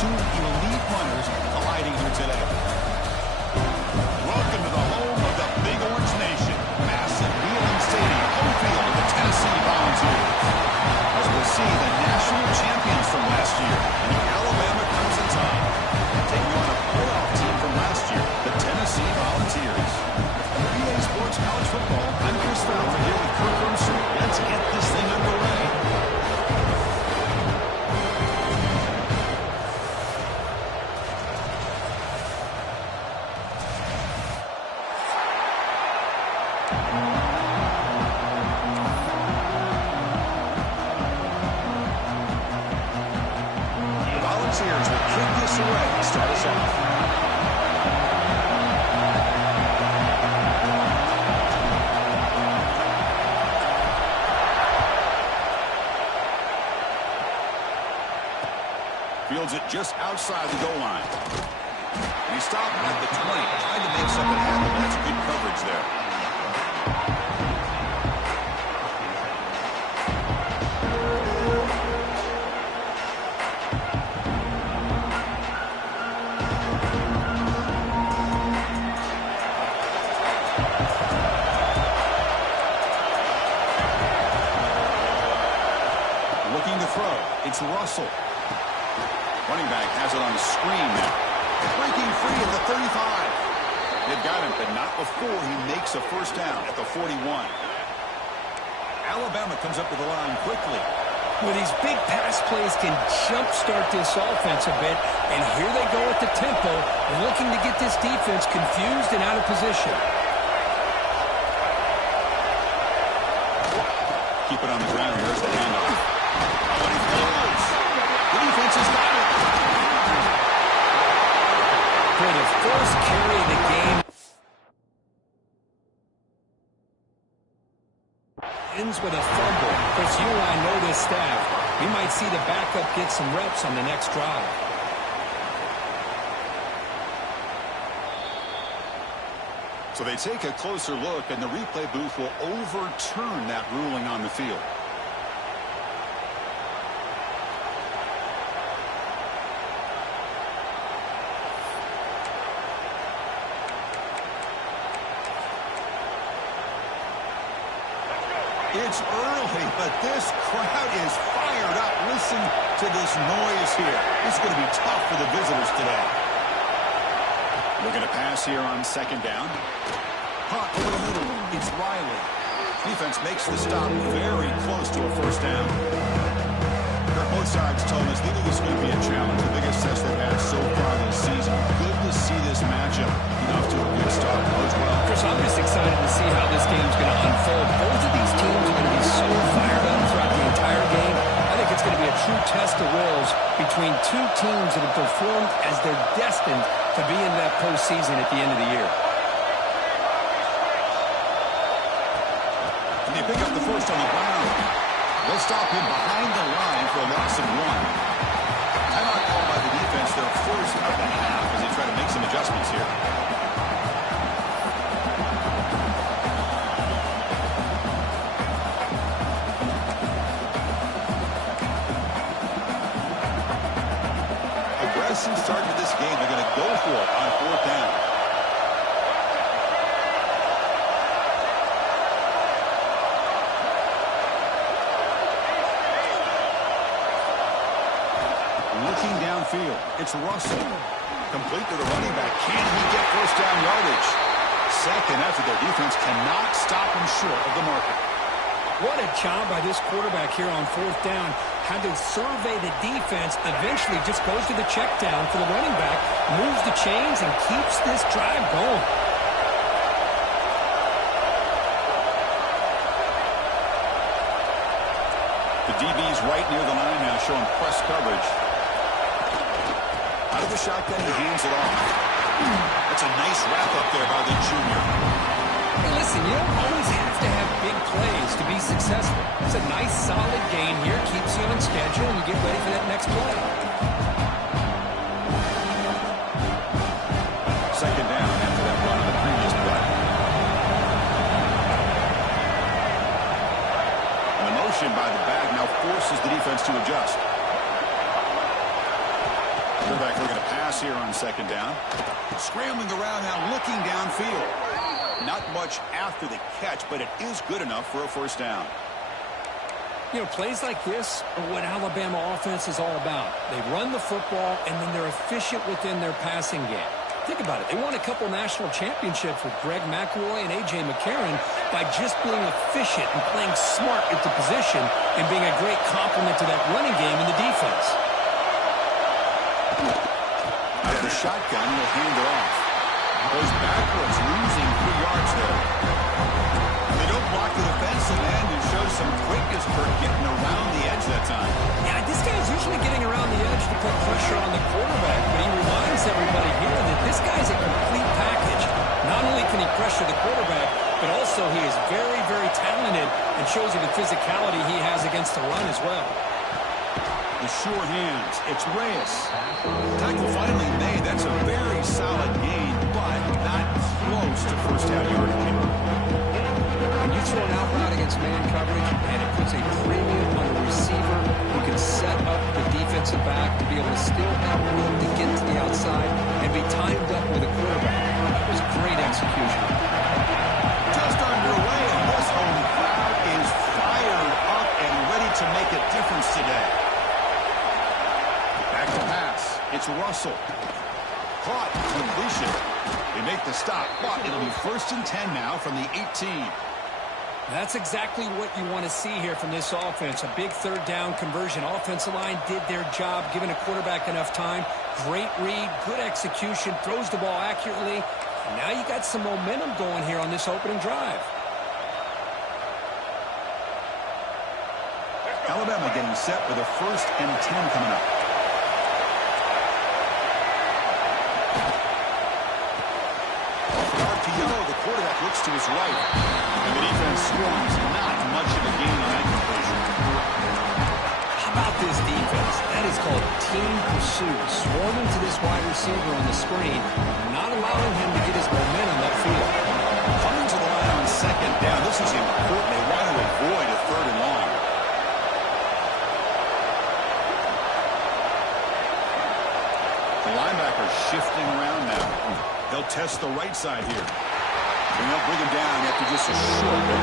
two elite runners colliding here today. Welcome to the home of the Big Orange Nation. Massive Wheeling Stadium, home field of the Tennessee Volunteers. As we'll see, the national champions from last year and the Alabama Crimson Tide taking on a playoff team from last year, the Tennessee Volunteers. For EA Sports College Football, I'm Chris Fowler here with Kirk Rumsen. Let's get this thing underway. Volunteers will kick this away to start us off. Fields it just outside the goal line. And he stopped at the 20, trying to make something happen. That's good coverage there. Looking to throw. It's Russell. Running back has it on the screen now. Breaking free at the 35. They've got him, but not before he makes a first down at the 41. Alabama comes up to the line quickly. Well, these big pass plays can jumpstart this offense a bit, and here they go at the tempo, looking to get this defense confused and out of position. Keep it on the ground. Here's the handoff. Oh, and he throws. The defense has got it. For the first carry of the game, ends with a fumble. Of course, you and I know this staff. We might see the backup get some reps on the next drive. So they take a closer look, and the replay booth will overturn that ruling on the field. It's early, but this crowd is fired up. Listen to this noise here. This is going to be tough for the visitors today. Looking to pass here on second down. Hot over the middle. It's Riley. Defense makes the stop very close to a first down. Both sides told us they knew this was going to be a challenge, the biggest test they've had so far this season. Good to see this matchup get off to a good start as well. Chris, I'm just excited to see how this game's going to unfold. Both of these teams are going to be so fired up throughout the entire game. I think it's going to be a true test of wills between two teams that have performed as they're destined to be in that postseason at the end of the year. And they pick up the first on the ground. They'll stop him behind the line for a loss of 1. Timeout called by the defense, their first of the half, as they try to make some adjustments here. Aggressive start to this game. They're going to go for it on fourth down. Looking downfield, it's Russell. Complete to the running back. Can he get first down yardage? Second after their defense cannot stop him short of the marker. What a job by this quarterback here on fourth down. Had to survey the defense, eventually just goes to the check down for the running back, moves the chains, and keeps this drive going. The DB's right near the line now, showing press coverage. Out of the shotgun, he hands it off. That's a nice wrap up there by the junior. Hey, listen, you don't always have to have big plays to be successful. It's a nice, solid game here. Keeps you on schedule, and you get ready for that next play. Second down after that run on the previous play. And the motion by the back now forces the defense to adjust. Quarterback looking to pass here on second down. Scrambling around now, looking downfield. Not much after the catch, but it is good enough for a first down. You know, plays like this are what Alabama offense is all about. They run the football, and then they're efficient within their passing game. Think about it. They won a couple national championships with Greg McElroy and A.J. McCarron by just being efficient and playing smart at the position and being a great complement to that running game in the defense. Out of the shotgun, he'll hand it off. Goes backwards, losing 3 yards there. They don't block the defensive end and show some quickness for getting around the edge that time. Yeah, this guy's usually getting around the edge to put pressure on the quarterback, but he reminds everybody here that this guy's a complete package. Not only can he pressure the quarterback, but also he is very, very talented and shows you the physicality he has against the run as well. The sure hands. It's Reyes. Tackle finally made. That's a very solid gain, but not close to first down yardage. When you throw an out route against man coverage, and it puts a premium on the receiver who can set up the defensive back to be able to still have room to get to the outside and be timed up with a quarterback. That was great execution. Just underway, and this home crowd is fired up and ready to make a difference today. Back to pass. It's Russell. Caught. Completion. They make the stop, but it'll be 1st and 10 now from the 18. That's exactly what you want to see here from this offense. A big 3rd down conversion. Offensive line did their job, giving a quarterback enough time. Great read, good execution, throws the ball accurately. And now you got some momentum going here on this opening drive. Alabama getting set with a 1st and 10 coming up. The quarterback looks to his right, and the defense swarms. Not much of a gain on that completion. How about this defense? That is called team pursuit. Swarming to this wide receiver on the screen, not allowing him to get his momentum upfield. Coming to the line on second down. This is important. They want to avoid a 3rd and long. The linebacker shifting around now. They'll test the right side here. And they'll bring him down after just a short window.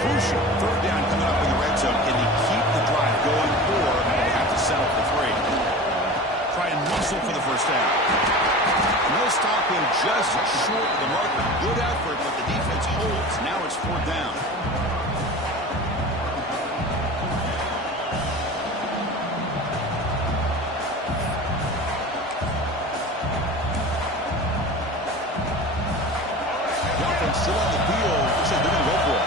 Crucial 3rd down coming up in the red zone. Can he keep the drive going, or they have to settle for 3? Try and muscle for the first down. No stop him just short of the marker. Good effort, but the defense holds. Now it's 4th down. The offense still on the field. Looks like they're going to go for it.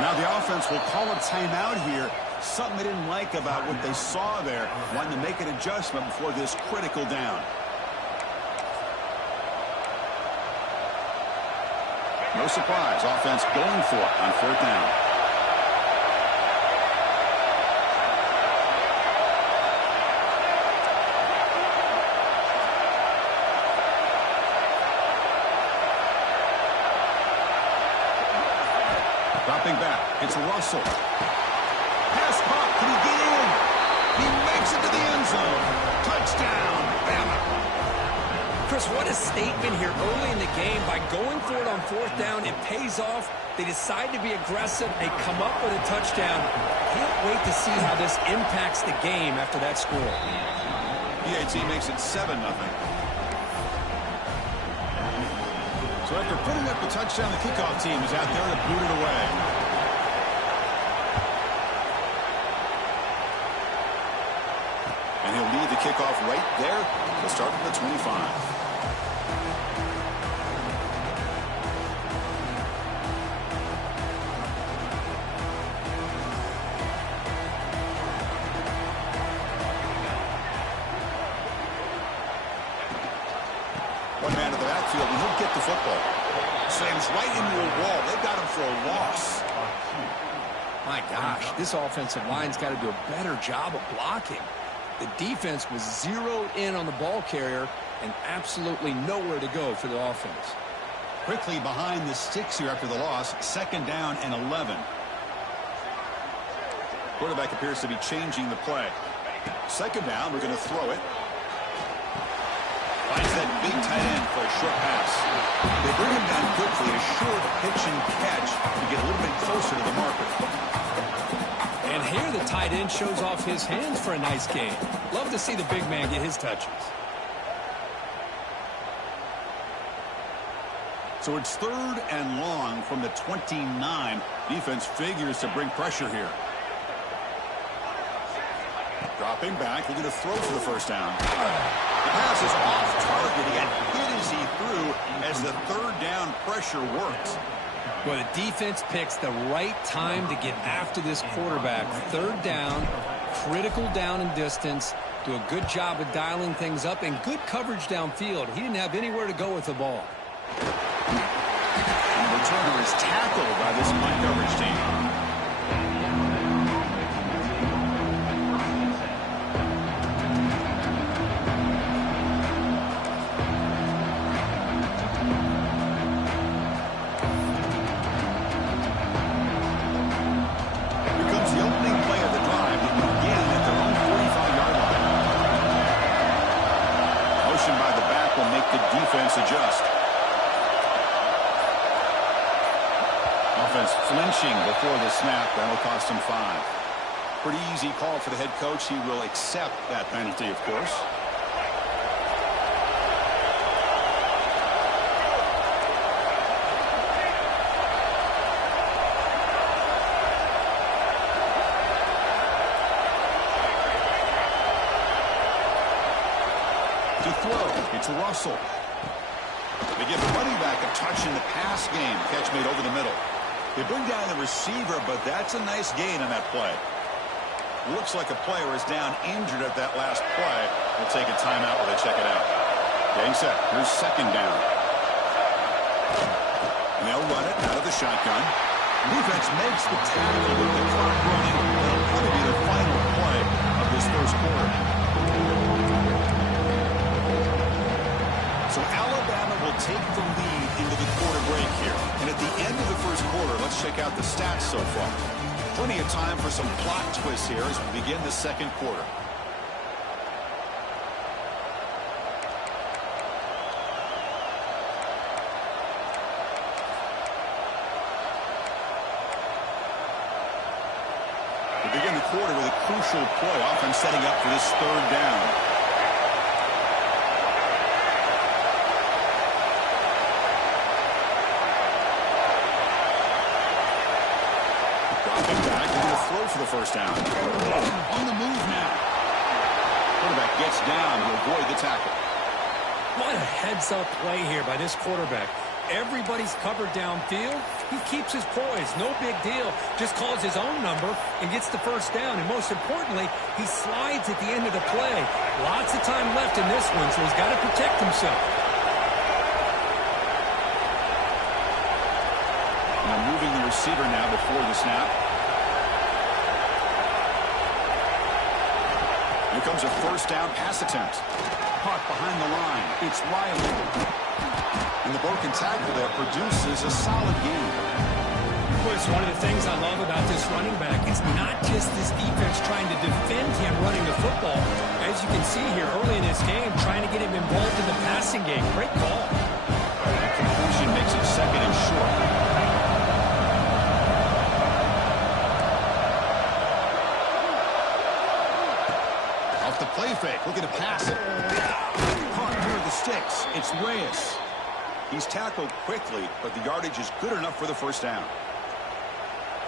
Now the offense will call a timeout here. Something they didn't like about what they saw there. Wanting to make an adjustment before this critical down. No surprise. Offense going for it on 4th down. Dropping back. It's Russell. Pass caught. Can he get in? He makes it to the end zone. Touchdown, Bama. Chris, what a statement here early in the game. By going for it on 4th down, it pays off. They decide to be aggressive. They come up with a touchdown. Can't wait to see how this impacts the game after that score. PAT makes it 7-0. So after putting up the touchdown, the kickoff team is out there to boot it away. And he'll lead the kickoff right there. He'll start from the 25. One man to the backfield, and he'll get the football. Slams right into a wall. They've got him for a loss. My gosh, this offensive line's got to do a better job of blocking. The defense was zeroed in on the ball carrier and absolutely nowhere to go for the offense. Quickly behind the sticks here after the loss. 2nd down and 11. Quarterback appears to be changing the play. 2nd down, we're going to throw it. Finds that big tight end for a short pass. They bring him down quickly, a short pitch and catch to get a little bit closer to the marker. And here the tight end shows off his hands for a nice gain. Love to see the big man get his touches. So it's 3rd and long from the 29. Defense figures to bring pressure here. Dropping back, they're going to throw for the 1st down. The pass is off target. He got hit as he threw as the 3rd down pressure works. Well, the defense picks the right time to get after this quarterback. 3rd down, critical down and distance. Do a good job of dialing things up and good coverage downfield. He didn't have anywhere to go with the ball. And the returner is tackled by this punt coverage team. Adjust. Offense flinching before the snap. That'll cost him 5. Pretty easy call for the head coach. He will accept that penalty, of course. To throw, it's Russell. They give the running back a touch in the pass game. Catch made over the middle. They bring down the receiver, but that's a nice gain on that play. Looks like a player is down injured at that last play. We'll take a timeout while they check it out. Game set. Here's 2nd down. And they'll run it out of the shotgun. Defense makes the tackle with the clock running. That'll probably be the final play of this 1st quarter. So Alabama will take the lead into the quarter break here. And at the end of the 1st quarter, let's check out the stats so far. Plenty of time for some plot twists here as we begin the 2nd quarter. We begin the quarter with a crucial play, often setting up for this 3rd down. For the 1st down. On the move now. Quarterback gets down to avoid the tackle. What a heads-up play here by this quarterback. Everybody's covered downfield. He keeps his poise. No big deal. Just calls his own number and gets the 1st down. And most importantly, he slides at the end of the play. Lots of time left in this one, so he's got to protect himself. Now moving the receiver now before the snap. Here comes a 1st down pass attempt. Caught behind the line. It's Riley. And the broken tackle there produces a solid game. Well, it's one of the things I love about this running back. It's not just this defense trying to defend him running the football. As you can see here early in this game, trying to get him involved in the passing game. Great call. That conclusion makes it 2nd and short. The play fake, looking to pass it. Caught near the sticks. It's Reyes. He's tackled quickly, but the yardage is good enough for the 1st down.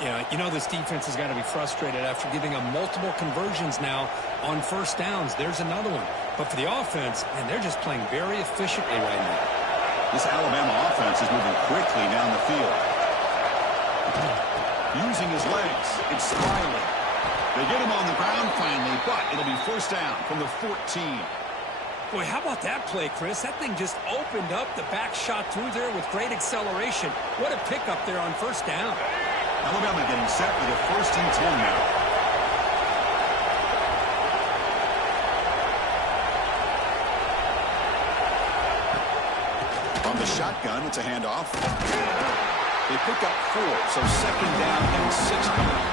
Yeah, you know this defense has got to be frustrated after giving them multiple conversions now on 1st downs. There's another one. But for the offense, and they're just playing very efficiently right now. This Alabama offense is moving quickly down the field. Using his legs, it's Riley. They get him on the ground finally, but it'll be 1st down from the 14. Boy, how about that play, Chris? That thing just opened up the back shot through there with great acceleration. What a pickup there on first down. Alabama getting set for the 1st and 10 now. On the shotgun, it's a handoff. They pick up 4, so 2nd down and 6 coming up.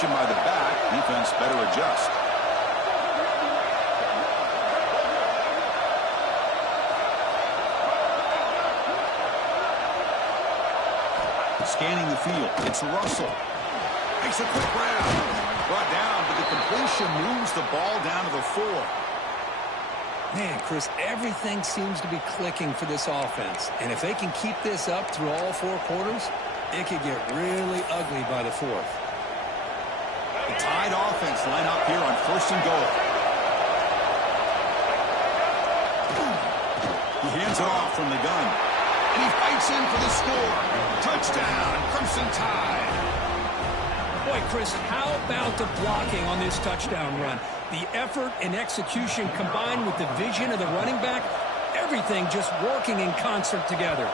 By the back, defense better adjust. Scanning the field, it's Russell. Makes a quick grab. Brought down, but the completion moves the ball down to the 4. Man, Chris, everything seems to be clicking for this offense. And if they can keep this up through all 4 quarters, it could get really ugly by the 4th. The Tide offense line up here on 1st and goal. He hands it off from the gun. And he fights in for the score. Touchdown, Crimson Tide. Boy, Chris, how about the blocking on this touchdown run? The effort and execution combined with the vision of the running back, everything just working in concert together.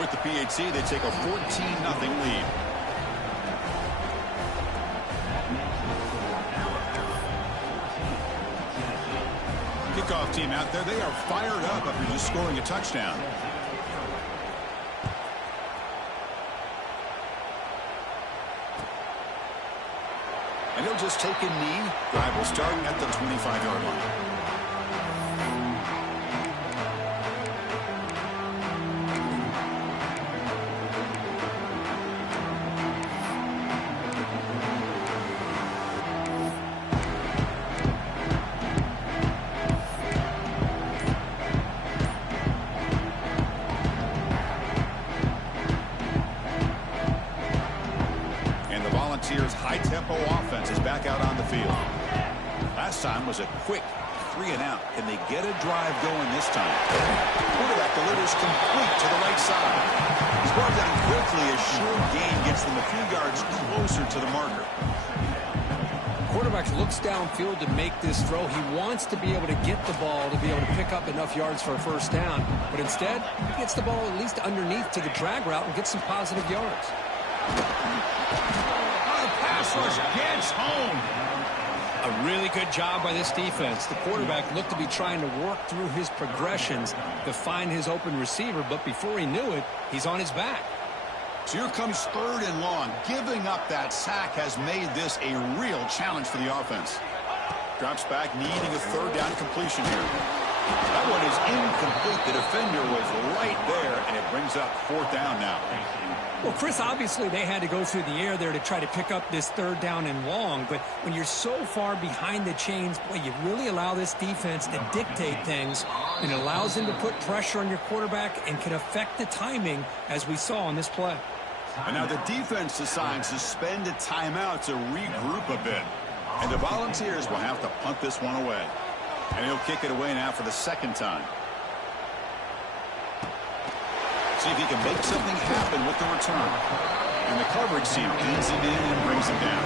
With the PHC, they take a 14-0 lead. Kickoff team out there, they are fired up after just scoring a touchdown. And he'll just take a knee. Drive will start at the 25-yard line. High-tempo offense is back out on the field. Last time was a quick 3-and-out. Can they get a drive going this time? Quarterback delivers complete to the right side. He's brought down quickly. A short gain gets them a few yards closer to the marker. Quarterback looks downfield to make this throw. He wants to be able to get the ball to be able to pick up enough yards for a first down. But instead, he gets the ball at least underneath to the drag route and gets some positive yards. Pass rush gets home. A really good job by this defense. The quarterback looked to be trying to work through his progressions to find his open receiver, but before he knew it, he's on his back. So here comes 3rd and long. Giving up that sack has made this a real challenge for the offense. Drops back, needing a 3rd down completion here. That one is incomplete. The defender was right there, and it brings up 4th down now. Well, Chris, obviously they had to go through the air there to try to pick up this 3rd down and long, but when you're so far behind the chains, boy, you really allow this defense to dictate things, and it allows them to put pressure on your quarterback and can affect the timing, as we saw on this play. And now the defense decides to spend a timeout to regroup a bit. And the Volunteers will have to punt this one away. And he'll kick it away now for the 2nd time. See if he can make something happen with the return. And the coverage team pins him in and brings him down.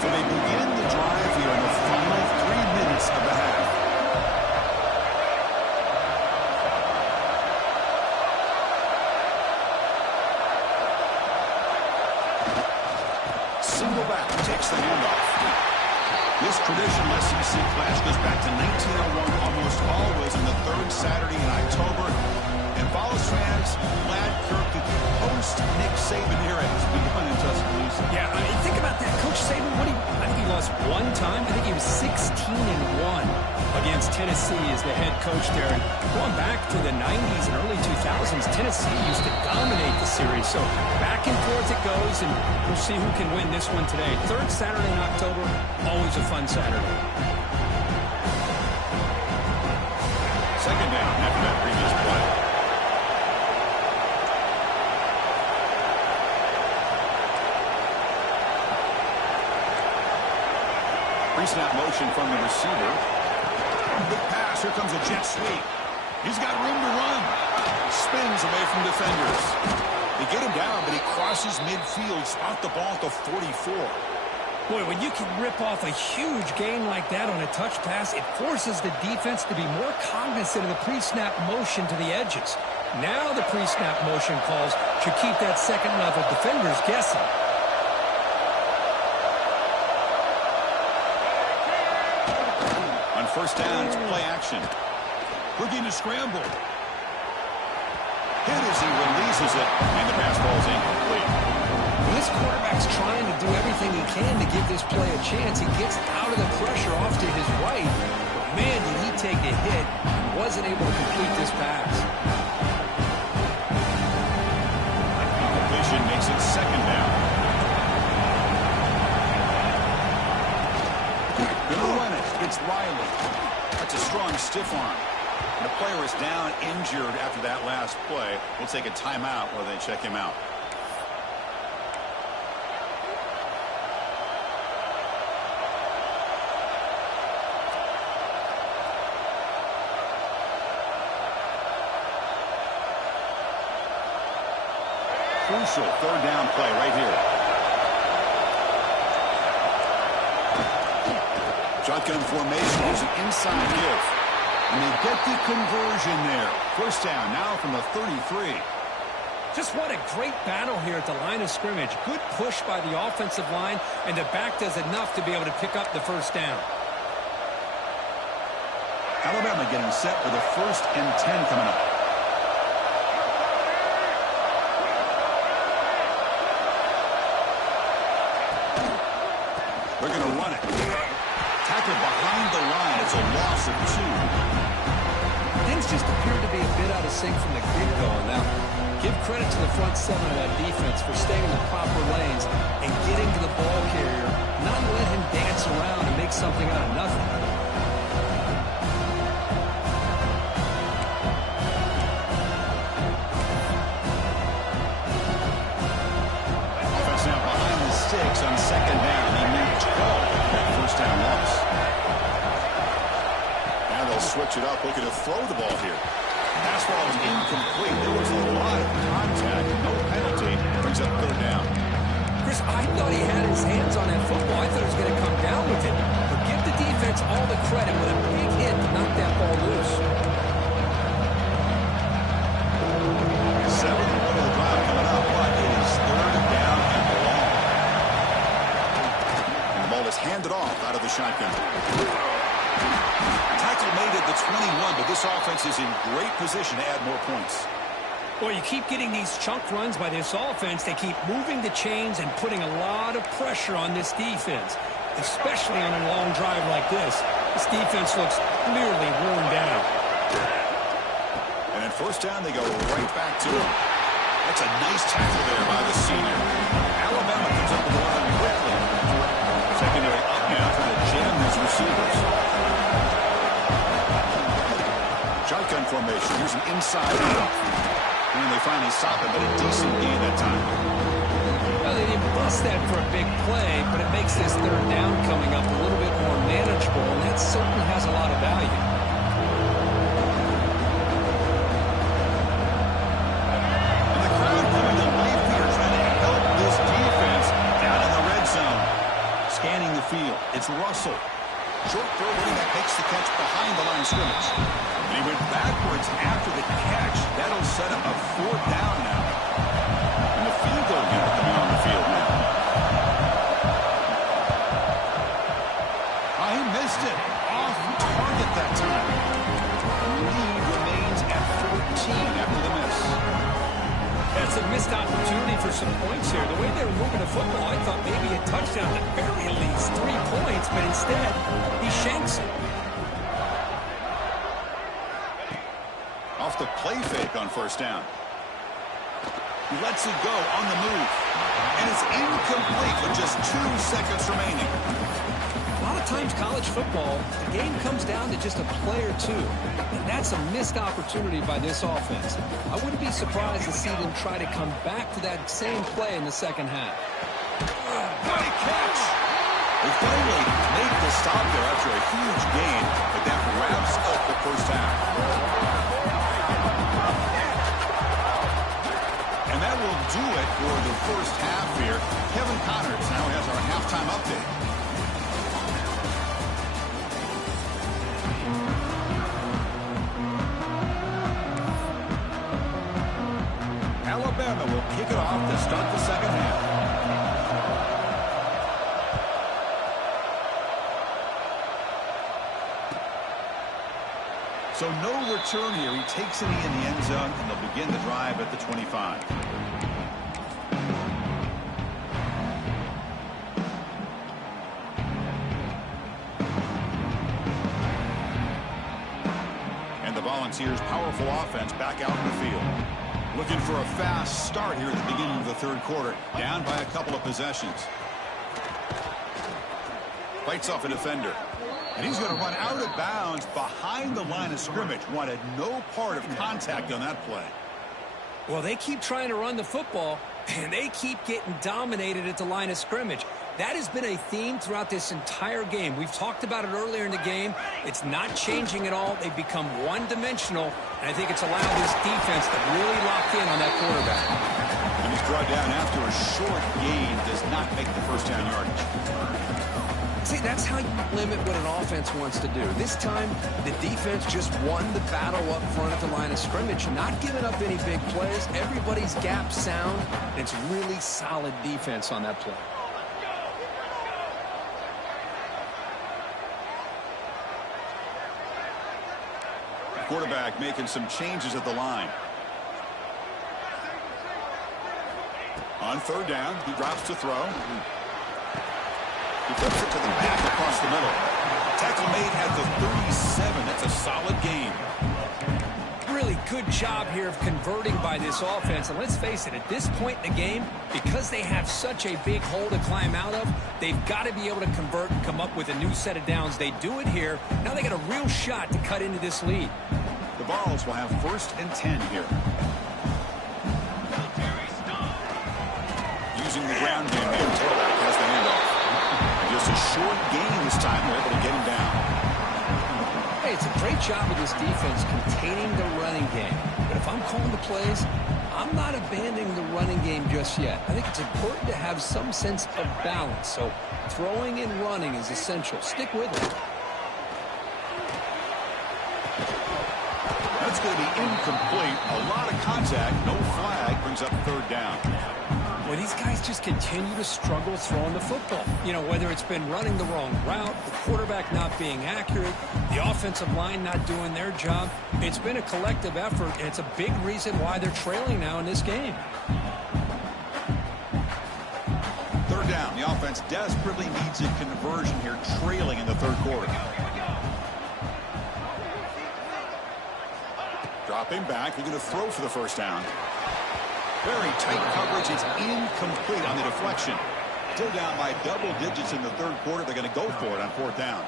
So they begin the drive here in the final 3 minutes of the half. Single back takes the handoff. This traditional SEC clash goes back to 1901, almost always on the 3rd Saturday in October. And Vols fans glad Kirk could post Nick Saban era has begun in Tuscaloosa. Yeah, I mean, think about that. Coach Saban, I think he lost 1 time. I think he was 16-1. A against Tennessee as the head coach there. And going back to the 90s and early 2000s, Tennessee used to dominate the series. So back and forth it goes, and we'll see who can win this one today. Third Saturday in October, always a fun Saturday. Second down after that previous play. Pre-snap motion from the receiver. Good pass. Here comes a jet sweep. He's got room to run. Spins away from defenders. They get him down, but he crosses midfield. Spot the ball at the 44. Boy, when you can rip off a huge gain like that on a touch pass, it forces the defense to be more cognizant of the pre-snap motion to the edges. Now the pre-snap motion calls should keep that second level defenders guessing. On first down, it's play action. Looking to scramble. Hit as he releases it, and the pass ball is incomplete. This quarterback's trying to do everything he can to give this play a chance. He gets out of the pressure off to his right. But man, did he take a hit. He wasn't able to complete this pass. Vision makes it second down. Gonna run it. It's Riley. That's a strong stiff arm. And the player is down injured after that last play. We'll take a timeout while they check him out. Crucial third down play right here. Shotgun formation is an inside give. And they get the conversion there. First down now from the 33. Just what a great battle here at the line of scrimmage. Good push by the offensive line, and the back does enough to be able to pick up the first down. Alabama getting set for the 1st and 10 coming up. They're going to run it. Tackle behind the line. It's a loss of 2. Things just appear to be a bit out of sync from the get-go. Now, give credit to the front seven of that defense for staying in the proper lanes and getting to the ball carrier, not let him dance around and make something out of nothing. Offense now behind the sticks on second down. They need 12 that first down loss. Now they'll switch it up, looking to throw the ball here. Pass ball is incomplete. There was a lot of contact. No penalty. Brings up third down. Chris, I thought he had his hands on that football. I thought he was going to come down with it. But give the defense all the credit with a big hit to knock that ball loose. 7th and 1 of the drive coming up, but it is third down and long. And the ball is handed off out of the shotgun. Tackle made at the 21, but this offense is in great position to add more points. Well, you keep getting these chunk runs by this offense. They keep moving the chains and putting a lot of pressure on this defense, especially on a long drive like this. This defense looks clearly worn down. And at first down, they go right back to him. That's a nice tackle there by the senior. Alabama comes up with the run quickly. Secondary up now for the jam these receivers. Shotgun formation. Here's an inside off. And they finally stop it, but a decent gain that time. Well, they didn't bust that for a big play, but it makes this third down coming up a little bit more manageable, and that certainly has a lot of value. And the crowd coming to life here, trying to help this defense down in the red zone. Scanning the field. It's Russell. Short throw running that makes the catch behind the line of scrimmage. And he went backwards after the catch. That'll set up a fourth down now. And the field goal unit coming on the field now. Oh, he missed it. Off target that time. Lead remains at 14 after the miss. That's a missed opportunity for some points here. The way they were moving the football, I thought maybe a touchdown at the very least, 3 points, but instead, he shanks it. the play fake on first down. He lets it go on the move. And it's incomplete with just 2 seconds remaining. A lot of times college football, the game comes down to just a play or two. And that's a missed opportunity by this offense. I wouldn't be surprised to see them try to come back to that same play in the second half. Great catch. They finally make the stop there after a huge gain, but that wraps up the first half. And that will do it for the first half here. Kevin Connors now has our halftime update. Alabama will kick it off to start the second half. So no return here. He takes it in the end zone, and they'll begin the drive at the 25. And the Volunteers' powerful offense back out in the field. Looking for a fast start here at the beginning of the third quarter. Down by a couple of possessions. Fights off a defender. And he's going to run out of bounds behind the line of scrimmage. Wanted no part of contact on that play. Well, they keep trying to run the football, and they keep getting dominated at the line of scrimmage. That has been a theme throughout this entire game. We've talked about it earlier in the game. It's not changing at all. They've become one-dimensional, and I think it's allowed this defense to really lock in on that quarterback. And he's brought down after a short gain. Does not make the first down yardage. See, that's how you limit what an offense wants to do. This time, the defense just won the battle up front at the line of scrimmage, not giving up any big plays. Everybody's gap sound, and it's really solid defense on that play. The quarterback making some changes at the line. On third down, he drops to throw. He flips it to the back across the middle. Tackle made at the 37. That's a solid gain. Really good job here of converting by this offense. And let's face it, at this point in the game, because they have such a big hole to climb out of, they've got to be able to convert and come up with a new set of downs. They do it here. Now they got a real shot to cut into this lead. The Vols will have 1st and 10 here. Using the ground game here, tailback has the handoff. Just a short gain this time. They're able to get him down. Hey, it's a great job of this defense containing the running game. But if I'm calling the plays, I'm not abandoning the running game just yet. I think it's important to have some sense of balance. So throwing and running is essential. Stick with it. That's going to be incomplete. A lot of contact. No flag. Brings up third down. Well, these guys just continue to struggle throwing the football. You know, whether it's been running the wrong route, the quarterback not being accurate, the offensive line not doing their job. It's been a collective effort, and it's a big reason why they're trailing now in this game. Third down. The offense desperately needs a conversion here, trailing in the third quarter. Dropping back. They're going to throw for the first down. Very tight coverage. It's incomplete on the deflection. Still down by double digits in the third quarter. They're going to go for it on fourth down.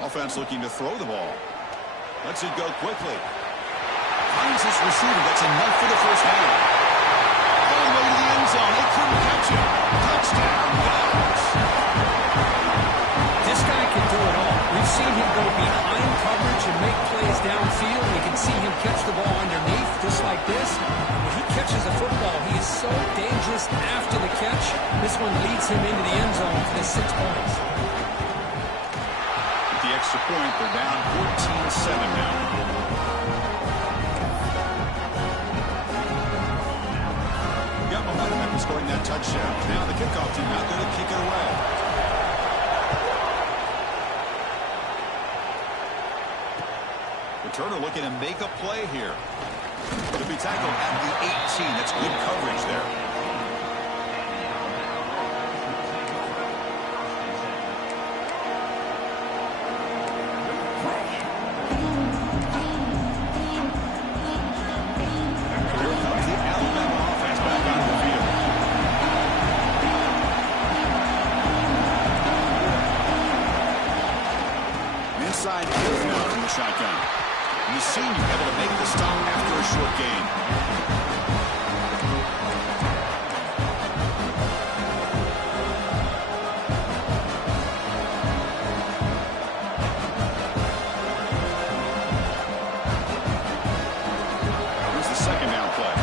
Offense looking to throw the ball. Lets it go quickly. Finds his receiver. That's enough for the first down. All the way to the end zone. They couldn't catch it. Touchdown, Vols. This guy can do it all. We've seen him go behind coverage and make plays downfield. We can see him catch the ball underneath, just like this. When he catches a football, he is so dangerous after the catch. This one leads him into the end zone for the 6 points. With the extra point, they're down 14-7 now. Got momentum after scoring that touchdown. Now the kickoff team out there to kick it away. Turner looking to make a play here. To be tackled at the 18. That's good coverage there. shotgun. And the senior able to make the stop after a short gain. Here's the second down play.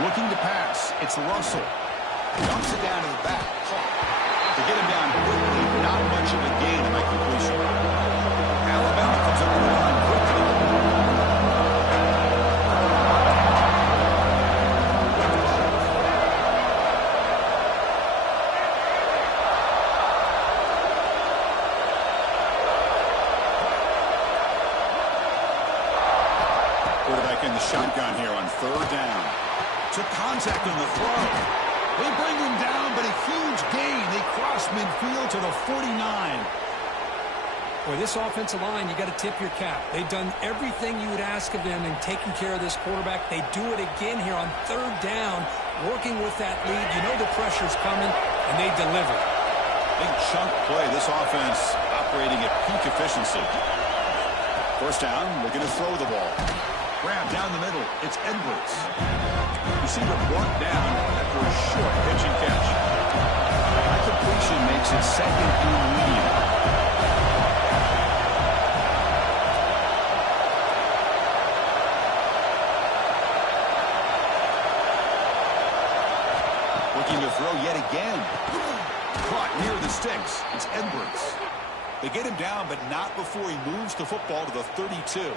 Looking to pass. It's Russell. Dumps it down to the back. To get him down quickly, not much of a gain on that completion. Alabama comes up with the line quickly. Quarterback in the shotgun here on third down. Took contact on the throw. They bring him down, but a huge gain. They cross midfield to the 49. Boy, this offensive line, you got to tip your cap. They've done everything you would ask of them in taking care of this quarterback. They do it again here on third down, working with that lead. You know the pressure's coming, and they deliver. Big chunk play. This offense operating at peak efficiency. First down, looking to throw the ball. Grab down the middle. It's Edwards. Receiver brought down after a short pitch and catch. That completion makes it second and medium. Looking to throw yet again. Caught near the sticks. It's Edwards. They get him down, but not before he moves the football to the 32.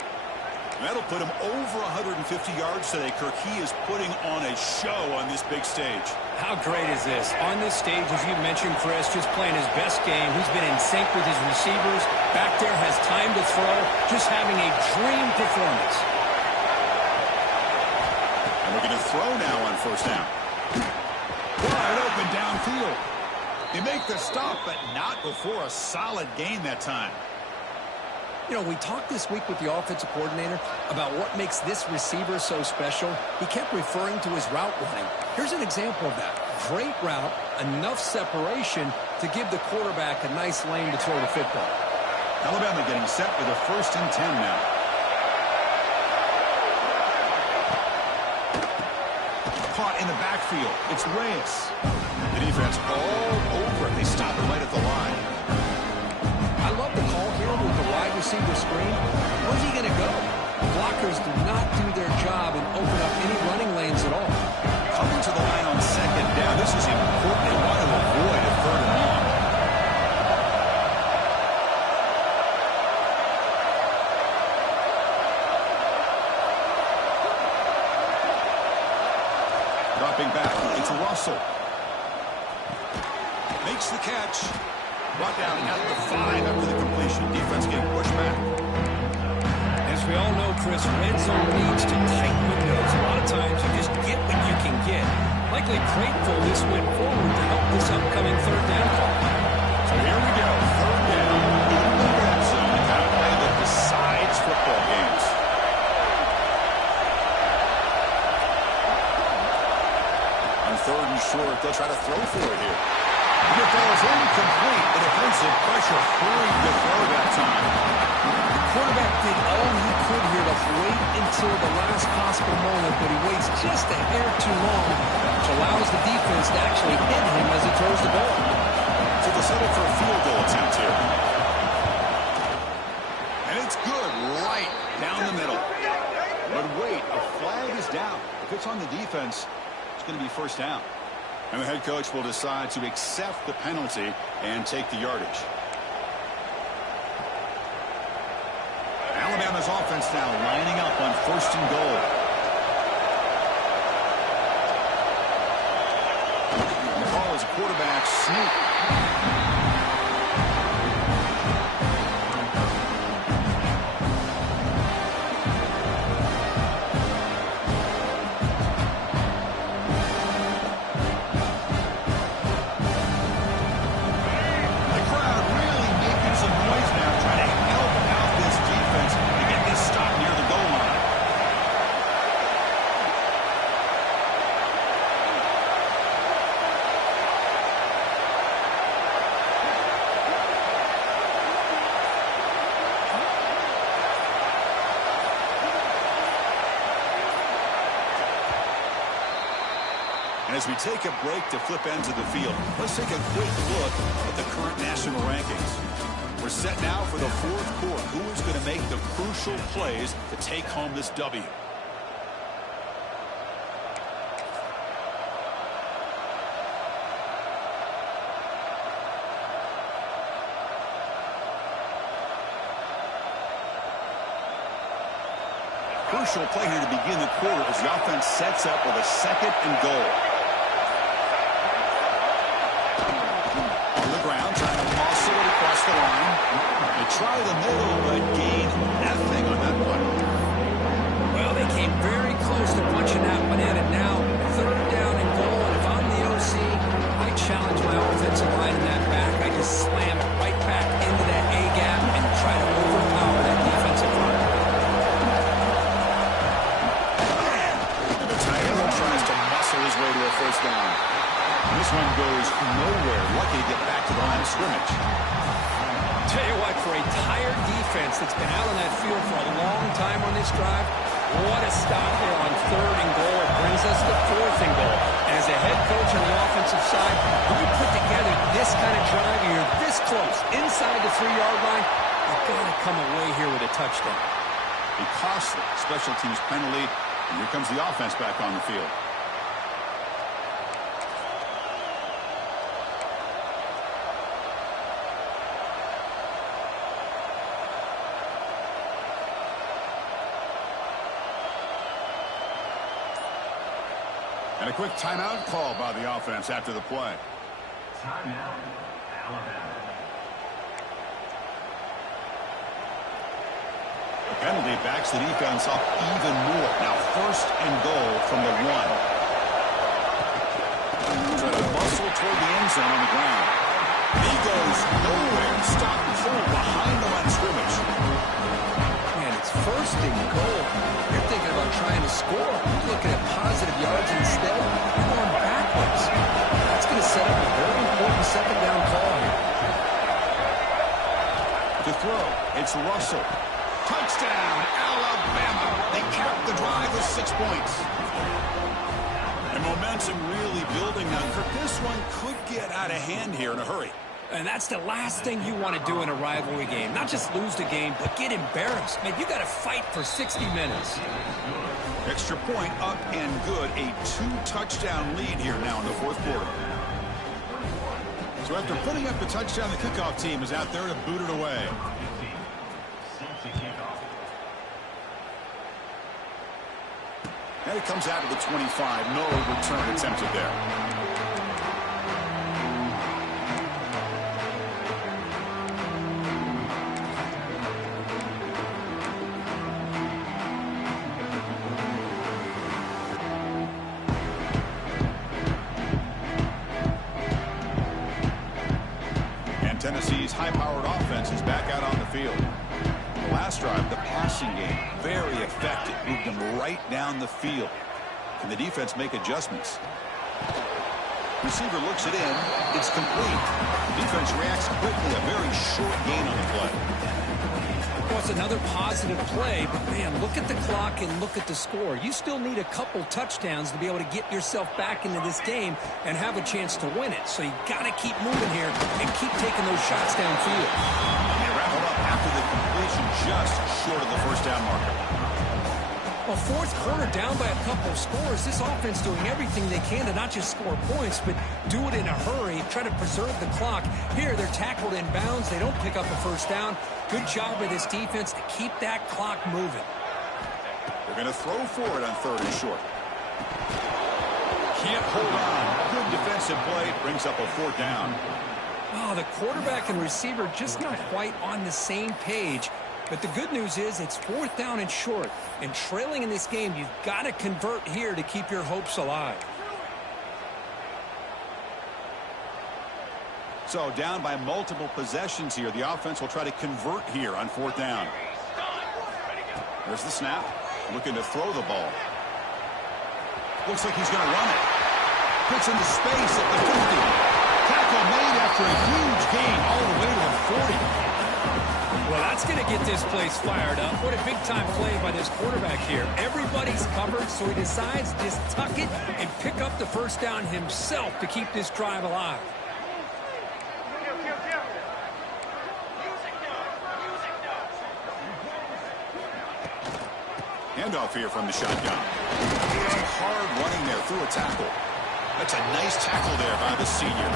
That'll put him over 150 yards today. Kirk, he is putting on a show on this big stage. How great is this? On this stage, as you mentioned, Chris, just playing his best game. He's been in sync with his receivers. Back there, has time to throw. Just having a dream performance. And looking to throw now on first down. Wide open downfield. They make the stop, but not before a solid gain that time. You know, we talked this week with the offensive coordinator about what makes this receiver so special. He kept referring to his route running. Here's an example of that. Great route, enough separation to give the quarterback a nice lane to throw the football. Alabama getting set for the 1st and 10 now. Caught in the backfield. It's Reyes. The defense all over it. They stop him right at the line. I love the call here with the wide receiver screen. Where's he going to go? Blockers do not do their job and open up any running lanes at all. Coming to the line on second down. This is important. They want to avoid a third and long. Dropping back. It's Russell. Makes the catch. Brought down at the 5 after the completion. Defense getting pushed back. As we all know, Chris, red zone leads to tight windows. A lot of times you just get what you can get. Likely grateful this went forward to help this upcoming third down call. So here we go. Third down in the red zone. The kind of play that decides football games. On third and short, they'll try to throw for it here. And it falls incomplete. The defensive pressure hurried the throw that time. The quarterback did all he could here to wait until the last possible moment, but he waits just a hair too long, which allows the defense to actually hit him as he throws the ball. So they'll settle for a field goal attempt here. And it's good right down the middle. But wait, a flag is down. If it's on the defense, it's going to be first down. And the head coach will decide to accept the penalty and take the yardage. Alabama's offense now lining up on 1st and goal. And the call is a quarterback sneak. And as we take a break to flip ends of the field, let's take a quick look at the current national rankings. We're set now for the fourth quarter. Who is going to make the crucial plays to take home this W? Crucial play here to begin the quarter as the offense sets up with a 2nd and goal. On the ground, trying to muscle it across the line. They try the middle, but gain nothing on that play. Well, they came very close to punching that one in, and now 3rd down and goal. And if I'm the OC, I challenge my offensive line in that back. I just slam it right back into that A-gap and try to overpower that defensive front. His way to a 1st down. This one goes nowhere. Lucky to get back to the line of scrimmage. Tell you what, for a tired defense that's been out on that field for a long time on this drive, what a stop there on 3rd and goal. It brings us to 4th and goal. And as a head coach on the offensive side, when you put together this kind of drive, you're this close, inside the 3-yard line, you've got to come away here with a touchdown. A costly special teams penalty, and here comes the offense back on the field. And a quick timeout call by the offense after the play. Timeout, Alabama. The penalty backs the defense up even more. Now 1st and goal from the 1. Try to muscle toward the end zone on the ground. He goes nowhere. Stopped full behind the line of scrimmage. Man, it's 1st and goal. You're thinking about trying to score. You're looking at positive yards instead. You're going backwards. That's going to set up a very important 2nd down call here. To throw, it's Russell. Touchdown, Alabama. They capped the drive with 6 points. And momentum really building now. This one could get out of hand here in a hurry. And that's the last thing you want to do in a rivalry game. Not just lose the game, but get embarrassed. Man, you got to fight for 60 minutes. Extra point up and good. A 2-touchdown lead here now in the 4th quarter. So after putting up the touchdown, the kickoff team is out there to boot it away. And it comes out of the 25. No return attempted there. Tennessee's high-powered offense is back out on the field. The last drive, the passing game, very effective. Moved them right down the field. Can the defense make adjustments? Receiver looks it in. It's complete. The defense reacts quickly. A very short gain on the play. Well, it's another positive play, but man, look at the clock and look at the score. You still need a couple touchdowns to be able to get yourself back into this game and have a chance to win it. So you got to keep moving here and keep taking those shots downfield. They wrap it up after the completion, just short of the 1st down marker. Well, 4th quarter down by a couple of scores. This offense doing everything they can to not just score points, but do it in a hurry, try to preserve the clock. Here, they're tackled in bounds. They don't pick up a 1st down. Good job by this defense to keep that clock moving. They're going to throw for it on 3rd and short. Can't hold on. Good defensive play. Brings up a 4th down. Oh, the quarterback and receiver just not quite on the same page. But the good news is it's 4th down and short. And trailing in this game, you've got to convert here to keep your hopes alive. So down by multiple possessions here. The offense will try to convert here on 4th down. There's the snap. Looking to throw the ball. Looks like he's going to run it. Puts into space at the 50. Tackle made after a huge gain all the way to the 40. Well, that's That's going to get this place fired up. What a big-time play by this quarterback here. Everybody's covered, so he decides to just tuck it and pick up the first down himself to keep this drive alive. Handoff here from the shotgun. Hard running there through a tackle. That's a nice tackle there by the senior.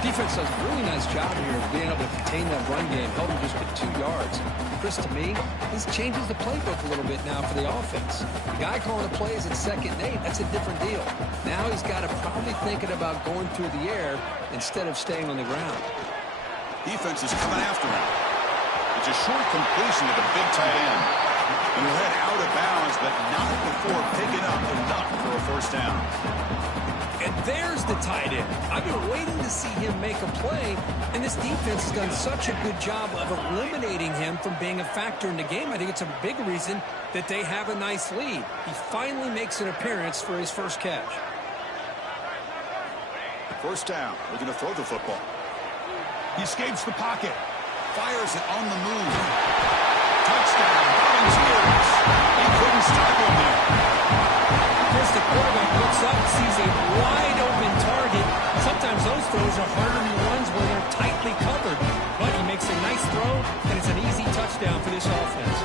Defense does a really nice job here of being able to contain that run game, held him just with 2 yards. Chris, to me, this changes the playbook a little bit now for the offense. The guy calling the plays at 2nd and 8, that's a different deal. Now he's got to probably thinking about going through the air instead of staying on the ground. Defense is coming after him. It's a short completion to the big tight end. And he'll head out of bounds, but not before picking up enough for a first down. And there's the tight end. I've been waiting to see him make a play, and this defense has done such a good job of eliminating him from being a factor in the game. I think it's a big reason that they have a nice lead. He finally makes an appearance for his first catch. First down. We're going to throw the football. He escapes the pocket. Fires it on the move. Touchdown. Volunteers. He couldn't stop him there. As the quarterback looks up, sees a wide-open target. Sometimes those throws are harder than ones where they're tightly covered. But he makes a nice throw, and it's an easy touchdown for this offense.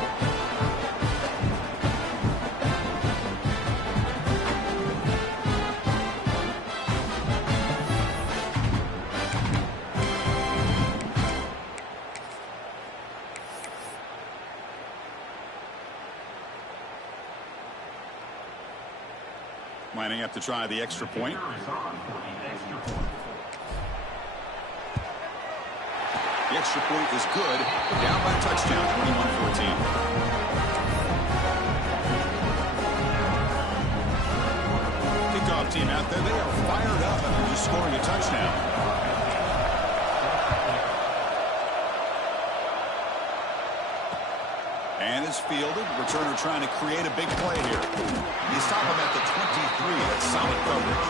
Lining up to try the extra point. The extra point is good. Down by a touchdown, 21-14. Kickoff team out there. They are fired up after just scoring a touchdown. And it's fielded. Returner trying to create a big play here. He's stopped him at the 23. That's solid coverage.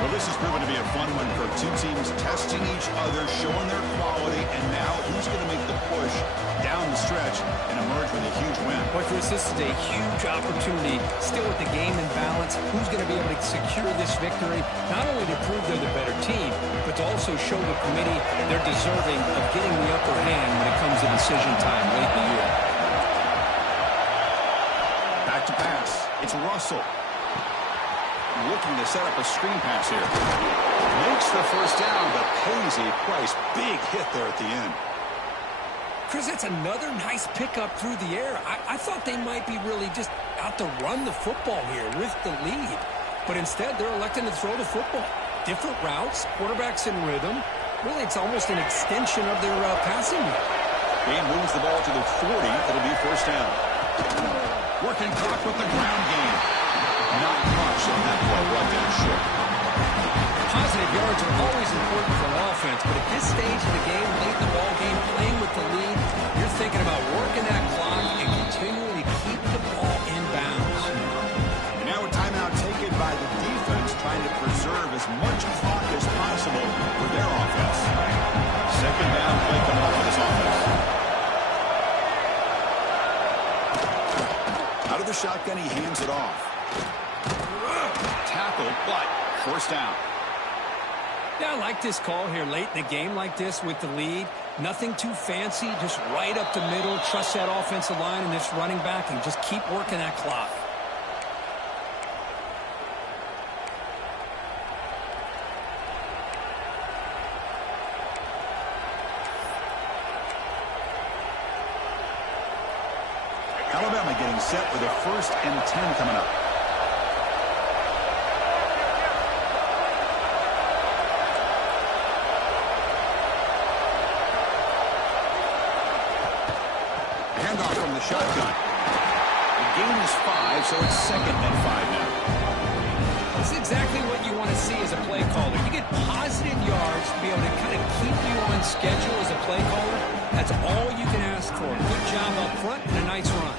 Well, this has proven to be a fun one for two teams testing each other, showing their quality, and now who's going to make the push down the stretch and emerge with a huge win. Boy, Chris, this is a huge opportunity. Still with the game in balance, who's going to be able to secure this victory, not only to prove they're the better team, but to also show the committee they're deserving of getting the upper hand when it comes to decision time late in the year. Back to pass. It's Russell. Looking to set up a screen pass here. Makes the first down, but pays a price. Big hit there at the end. Chris, that's another nice pickup through the air. I thought they might be really just out to run the football here with the lead. But instead, they're electing to throw the football. Different routes, quarterbacks in rhythm. Really, it's almost an extension of their passing game. Game moves the ball to the 40. It'll be first down. Working clock with the ground game. Not much on that play, right down short. Positive yards are always important for an offense, but at this stage of the game, late in the ball game, playing with the lead, you're thinking about working that clock and continuing to keep the ball in bounds. And now a timeout taken by the defense, trying to preserve as much clock as possible for their offense. Second down play coming up for this offense. Out of the shotgun, he hands it off. Tackle, but first down. Yeah, I like this call here late in the game like this with the lead. Nothing too fancy, just right up the middle. Trust that offensive line and this running back and just keep working that clock. Alabama getting set with a 1st and 10 coming up. Handoff from the shotgun. The gain is 5, so it's 2nd and 5 now. This is exactly what you want to see as a play caller. You get positive yards to be able to kind of keep you on schedule as a play caller. That's all you can ask for. Good job up front and a nice run.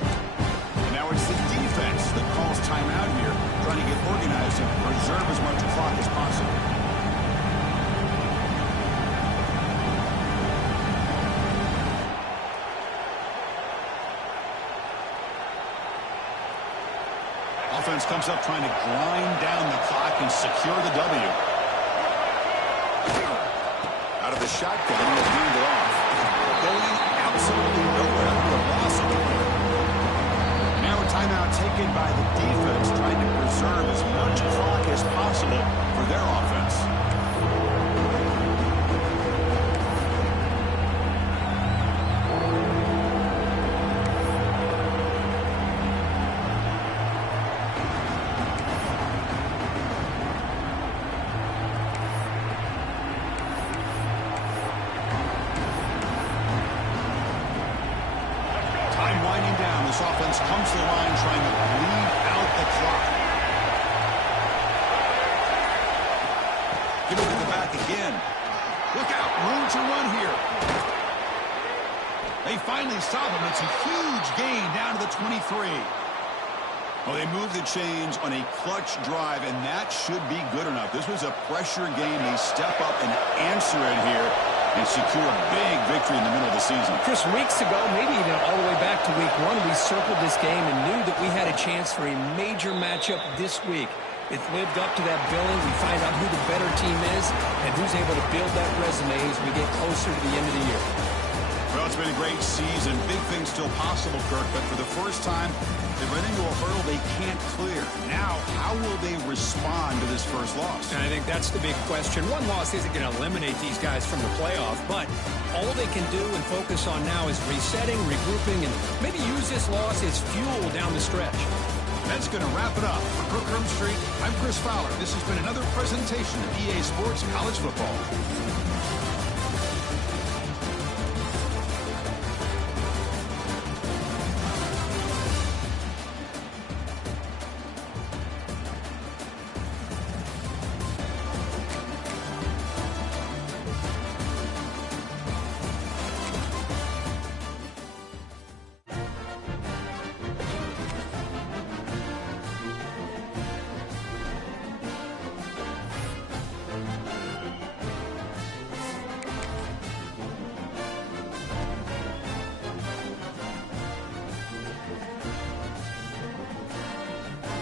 And now it's the defense that calls timeout here, trying to get organized and preserve as much clock as possible. offense comes up trying to grind down the clock and secure the W. Out of the shotgun, they'll hand it off. Going absolutely nowhere with a loss of it. Now a timeout taken by the defense, trying to preserve as much clock as possible for their offense. This offense comes to the line trying to bleed out the clock. Give it to the back again. Look out, room to run here. They finally stop him. It's a huge gain down to the 23. Well, they move the chains on a clutch drive, and that should be good enough. This was a pressure game. They step up and answer it here and secure a big victory in the middle of the season. Chris, weeks ago, maybe even all the way back to week 1, we circled this game and knew that we had a chance for a major matchup this week. It lived up to that billing. We find out who the better team is and who's able to build that resume as we get closer to the end of the year. Well, it's been a great season. Big things still possible, Kirk, but for the first time, they run into a hurdle they can't clear. Now, how will they respond to this first loss? And I think that's the big question. One loss isn't going to eliminate these guys from the playoff, but all they can do and focus on now is resetting, regrouping, and maybe use this loss as fuel down the stretch. That's going to wrap it up. For Kirk Street, I'm Chris Fowler. This has been another presentation of EA Sports College Football.